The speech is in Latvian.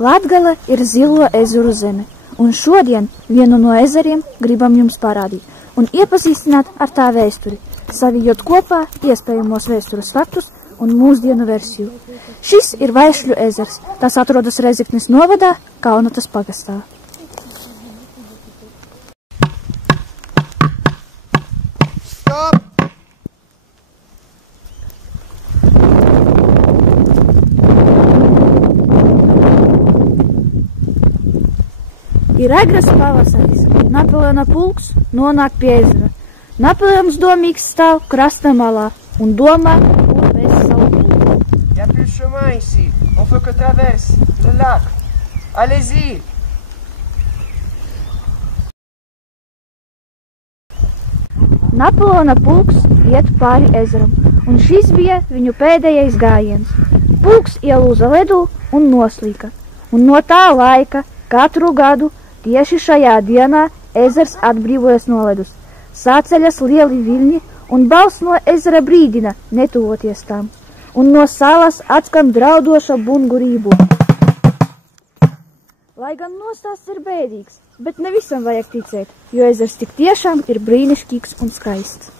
Latgale ir Zilo ezeru zeme, un šodien vienu no ezeriem gribam jums parādīt un iepazīstināt ar tā vēsturi, savijot kopā iespējamos vēstures faktus un mūsdienu versiju. Šis ir Vaišļu ezers, tas atrodas Rezeknes novadā, Kaunatas pagastā. Stop! Ir agras pavasaris, Napoleona pulks nonāk pie ezera. Napoleons domīgs stāv krasta malā un domā, kur vēs savu pulku. Y a plus de chemin ici, on fait que traverse le lac. Allez-y! Napoleona pulks iet pāri ezeram, un šis bija viņu pēdējais gājiens. Pulks ielūza ledū un noslīka, un no tā laika katru gadu tieši šajā dienā ezers atbrīvojas no ledus. Sāceļas lieli viļņi, un balss no ezera brīdina netuvoties tam, un no salas atskan draudoša bungurību. Lai gan nostāsts ir bēdīgs, bet ne visam vajag ticēt, jo ezers tik tiešām ir brīnišķīgs un skaists.